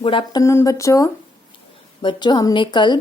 Good afternoon बच्चों। बच्चों हमने कल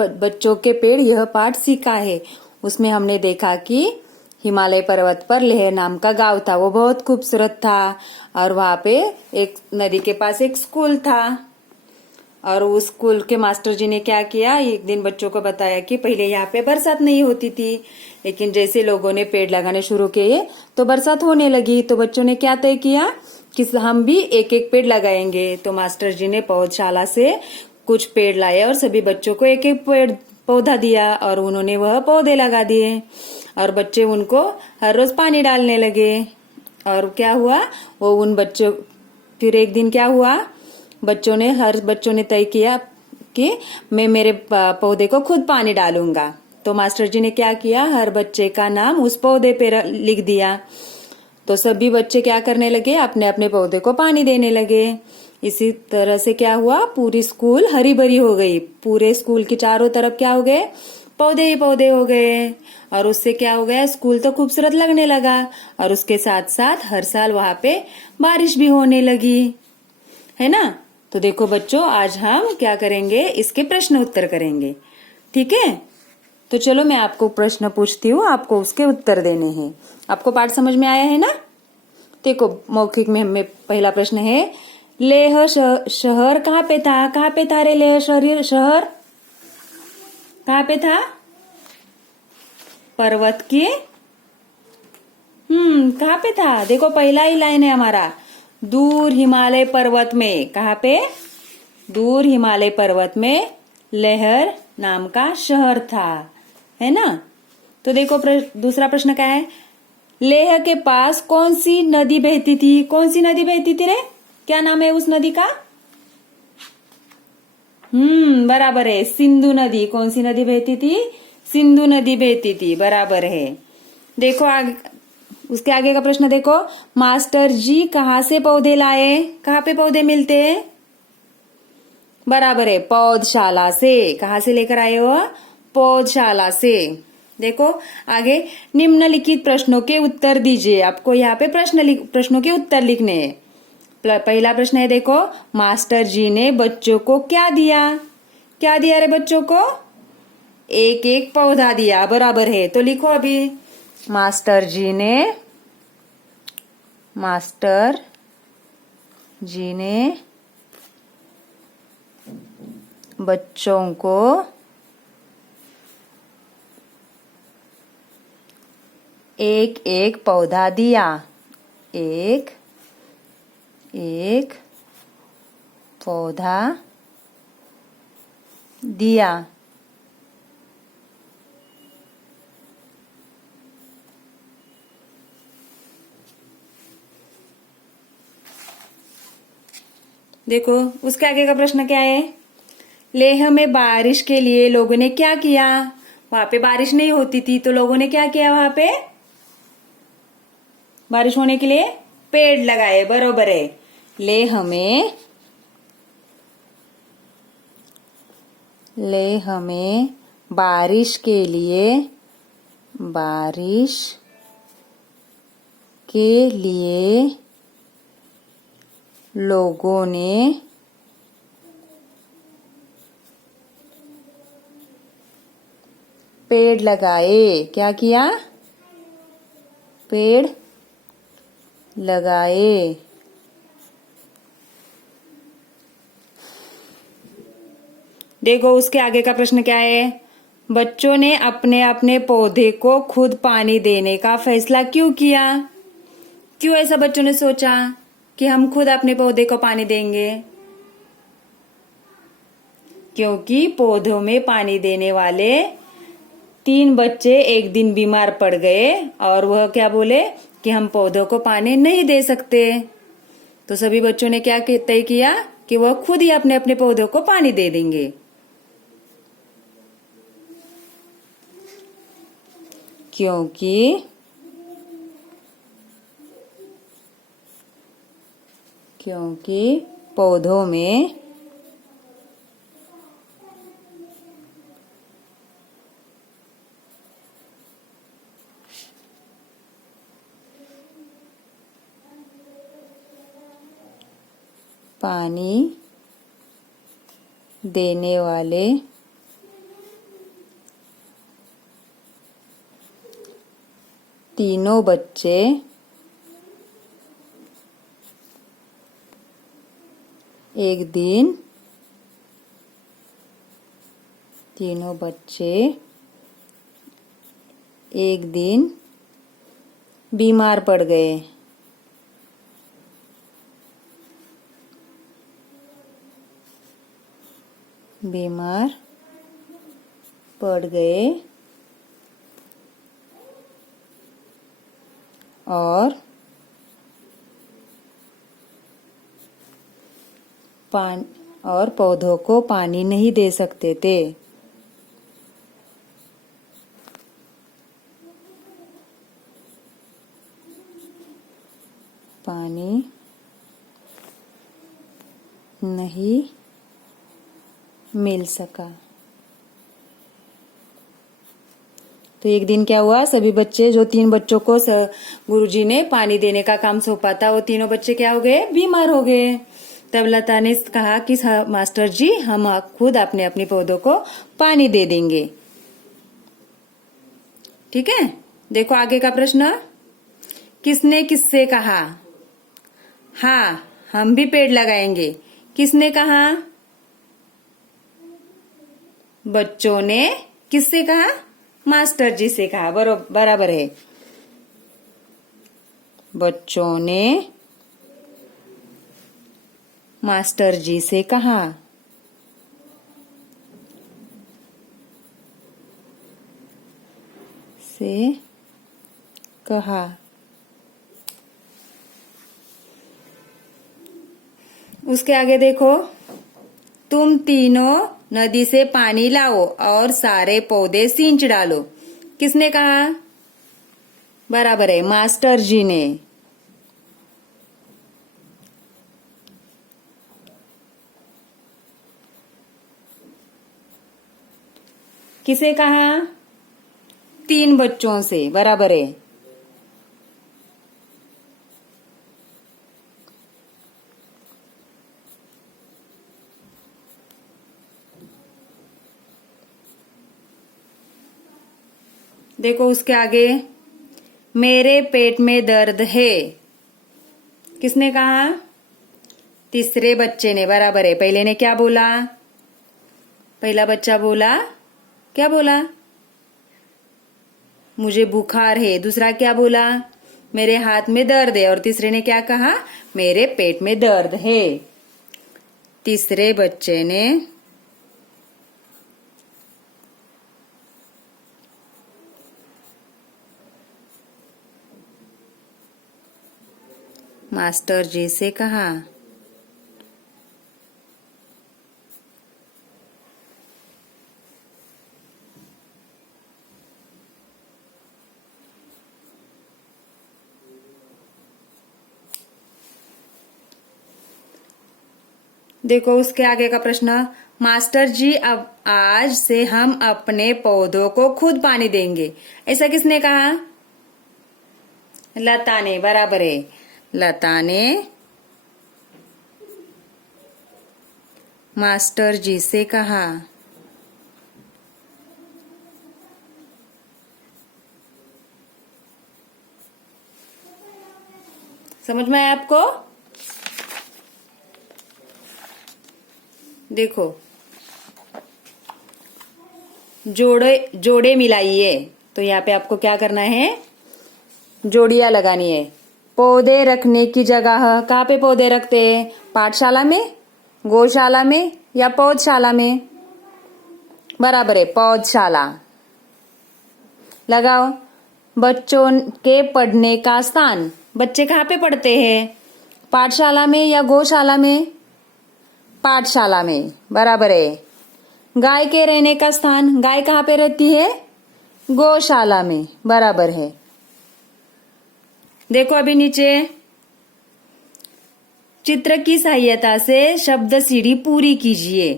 बच्चों के पेड़ यह पाठ सीखा है। उसमें हमने देखा कि हिमालय पर्वत पर लेह नाम का गांव था। वो बहुत खूबसूरत था और वहां पे एक नदी के पास एक स्कूल था। और उस स्कूल के मास्टर जी ने क्या किया, एक दिन बच्चों को बताया कि पहले यहाँ पे बरसात नहीं होती थी, लेकिन जैसे लोगों ने पेड़ लगाने शुरू किए तो बरसात होने लगी। तो बच्चों ने क्या तय किया कि हम भी एक एक पेड़ लगाएंगे। तो मास्टर जी ने पौधशाला से कुछ पेड़ लाए और सभी बच्चों को एक एक पेड़ पौधा दिया और उन्होंने वह पौधे लगा दिए और बच्चे उनको हर रोज पानी डालने लगे। और क्या हुआ, वो उन बच्चों फिर एक दिन क्या हुआ, हर बच्चों ने तय किया कि मैं मेरे पौधे को खुद पानी डालूंगा। तो मास्टर जी ने क्या किया, हर बच्चे का नाम उस पौधे पे लिख दिया। तो सभी बच्चे क्या करने लगे, अपने अपने पौधे को पानी देने लगे। इसी तरह से क्या हुआ, पूरी स्कूल हरी भरी हो गई। पूरे स्कूल के चारों तरफ क्या हो गए, पौधे ही पौधे हो गए। और उससे क्या हो गया, स्कूल तो खूबसूरत लगने लगा और उसके साथ साथ हर साल वहां पे बारिश भी होने लगी, है ना। तो देखो बच्चों, आज हम क्या करेंगे, इसके प्रश्न उत्तर करेंगे, ठीक है। तो चलो मैं आपको प्रश्न पूछती हूँ, आपको उसके उत्तर देने हैं। आपको पाठ समझ में आया है ना। देखो मौखिक में हमें पहला प्रश्न है, लेह शहर कहाँ पे था। कहाँ पे था रे लेह शहर, कहाँ पे था, पर्वत के कहाँ पे था। देखो पहला ही लाइन है हमारा, दूर हिमालय पर्वत में। कहाँ पे, दूर हिमालय पर्वत में लेहर नाम का शहर था, है ना। तो देखो दूसरा प्रश्न क्या है, लेह के पास कौन सी नदी बहती थी। कौन सी नदी बहती थी रे, क्या नाम है उस नदी का। बराबर है, सिंधु नदी। कौन सी नदी बहती थी, सिंधु नदी बहती थी, बराबर है। देखो आगे, उसके आगे का प्रश्न देखो, मास्टर जी कहाँ से पौधे लाए। कहाँ पे पौधे मिलते हैं, बराबर है, पौधशाला से। कहाँ से लेकर आए हो, पौधशाला से। देखो आगे, निम्नलिखित प्रश्नों के उत्तर दीजिए। आपको यहाँ पे प्रश्नों के उत्तर लिखने हैं। पहला प्रश्न है, देखो मास्टर जी ने बच्चों को क्या दिया। क्या दिया रे बच्चों को, एक एक पौधा दिया, बराबर है। तो लिखो अभी, मास्टर जी ने बच्चों को एक एक पौधा दिया। एक एक पौधा दिया। देखो उसके आगे का प्रश्न क्या है, लेह में बारिश के लिए लोगों ने क्या किया। वहां पे बारिश नहीं होती थी, तो लोगों ने क्या किया, वहां पे बारिश होने के लिए पेड़ लगाए, बरोबर है। लेह में बारिश के लिए लोगों ने पेड़ लगाए। क्या किया, पेड़ लगाए। देखो उसके आगे का प्रश्न क्या है, बच्चों ने अपने अपने पौधे को खुद पानी देने का फैसला क्यों किया। क्यों ऐसा बच्चों ने सोचा कि हम खुद अपने पौधे को पानी देंगे। क्योंकि पौधों में पानी देने वाले 3 बच्चे एक दिन बीमार पड़ गए और वह क्या बोले कि हम पौधों को पानी नहीं दे सकते। तो सभी बच्चों ने क्या तय किया कि वह खुद ही अपने अपने पौधों को पानी दे देंगे। क्योंकि पौधों में पानी देने वाले तीनों बच्चे एक दिन बीमार पड़ गए। और पौधों को पानी नहीं दे सकते थे। पानी नहीं मिल सका। तो एक दिन क्या हुआ, सभी बच्चे, जो 3 बच्चों को गुरुजी ने पानी देने का काम सौंपा था, वो तीनों बच्चे क्या हो गए, बीमार हो गए। तब लता ने कहा कि मास्टर जी, हम खुद अपने अपने पौधों को पानी दे देंगे। ठीक है, देखो आगे का प्रश्न। किसने किससे कहा? हाँ, हम भी पेड़ लगाएंगे। किसने कहा? बच्चों ने किससे कहा? मास्टर जी से कहा। बराबर है। बच्चों ने मास्टर जी से कहा। उसके आगे देखो, तुम तीनों नदी से पानी लाओ और सारे पौधे सींच डालो। किसने कहा? बराबर है, मास्टर जी ने। किसे कहा? 3 बच्चों से। बराबर है। देखो उसके आगे, मेरे पेट में दर्द है। किसने कहा? तीसरे बच्चे ने। बराबर है। पहले ने क्या बोला? पहला बच्चा बोला, क्या बोला? मुझे बुखार है। दूसरा क्या बोला? मेरे हाथ में दर्द है। और तीसरे ने क्या कहा? मेरे पेट में दर्द है। तीसरे बच्चे ने मास्टर जी से कहा। देखो उसके आगे का प्रश्न, मास्टर जी, अब आज से हम अपने पौधों को खुद पानी देंगे। ऐसा किसने कहा? लता ने। बराबर है। लता ने मास्टर जी से कहा। समझ में आया आपको? देखो, जोड़े मिलाइए। तो यहाँ पे आपको क्या करना है? जोड़ियां लगानी है। पौधे रखने की जगह कहाँ पे पौधे रखते हैं? पाठशाला में, गौशाला में या पौधशाला में? बराबर है, पौधशाला। लगाओ। बच्चों के पढ़ने का स्थान, बच्चे कहाँ पे पढ़ते हैं? पाठशाला में या गौशाला में? पाठशाला में। बराबर है। गाय के रहने का स्थान, गाय कहाँ पे रहती है? गौशाला में। बराबर है। देखो अभी नीचे, चित्र की सहायता से शब्द सीढ़ी पूरी कीजिए।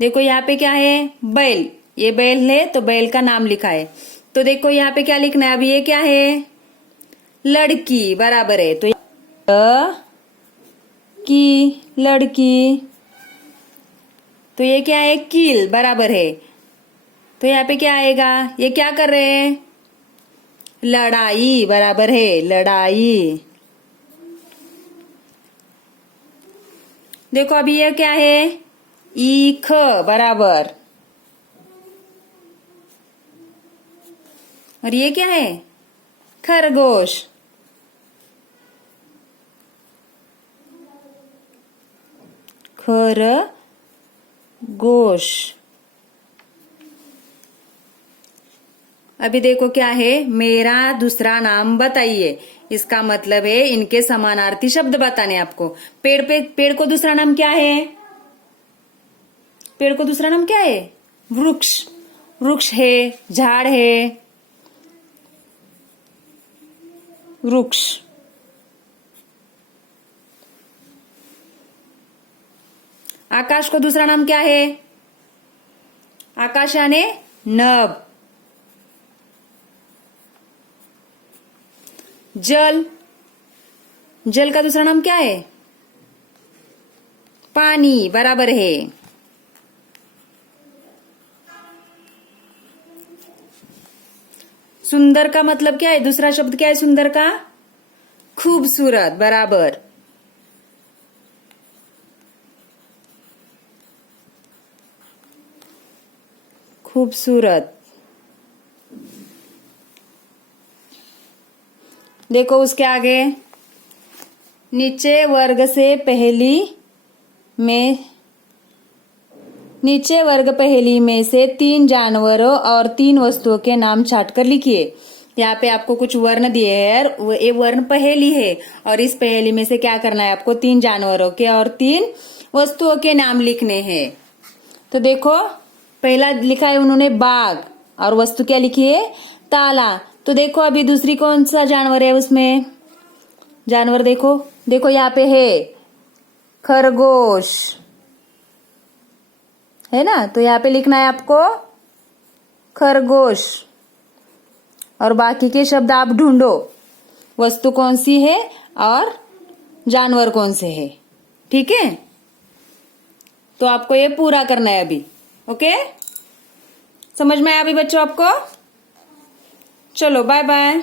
देखो यहाँ पे क्या है? बैल। ये बैल है तो बैल का नाम लिखा है। तो देखो यहाँ पे क्या लिखना है? अभी ये क्या है? लड़की। बराबर है। तो की लड़की। तो ये क्या है, किल बराबर है। तो यहाँ पे क्या आएगा, ये क्या कर रहे हैं, लड़ाई बराबर है, लड़ाई। देखो अभी ये क्या है, ईख बराबर। और ये क्या है, खरगोश। खरगोश। अभी देखो क्या है, मेरा दूसरा नाम बताइए। इसका मतलब है इनके समानार्थी शब्द बताने आपको। पेड़ को दूसरा नाम क्या है, पेड़ को दूसरा नाम क्या है, वृक्ष। वृक्ष है, झाड़ है, वृक्ष। आकाश को दूसरा नाम क्या है, आकाश यानी नभ। जल, जल का दूसरा नाम क्या है, पानी बराबर है। सुंदर का मतलब क्या है, दूसरा शब्द क्या है सुंदर का, खूबसूरत बराबर। खूबसूरत। देखो उसके आगे, नीचे वर्ग पहेली में से 3 जानवरों और 3 वस्तुओं के नाम छांटकर लिखिए। यहाँ पे आपको कुछ वर्ण दिए हैं, ये वर्ण पहेली है और इस पहेली में से क्या करना है आपको, 3 जानवरों के और 3 वस्तुओं के नाम लिखने हैं। तो देखो पहला लिखा है उन्होंने बाघ और वस्तु क्या लिखी है, ताला। तो देखो अभी दूसरी कौन सा जानवर है उसमें, जानवर देखो, देखो यहाँ पे है खरगोश, है ना। तो यहाँ पे लिखना है आपको खरगोश और बाकी के शब्द आप ढूंढो, वस्तु कौन सी है और जानवर कौन से है, ठीक है। तो आपको ये पूरा करना है अभी, ओके। समझ में आया अभी बच्चों आपको, चलो बाय बाय।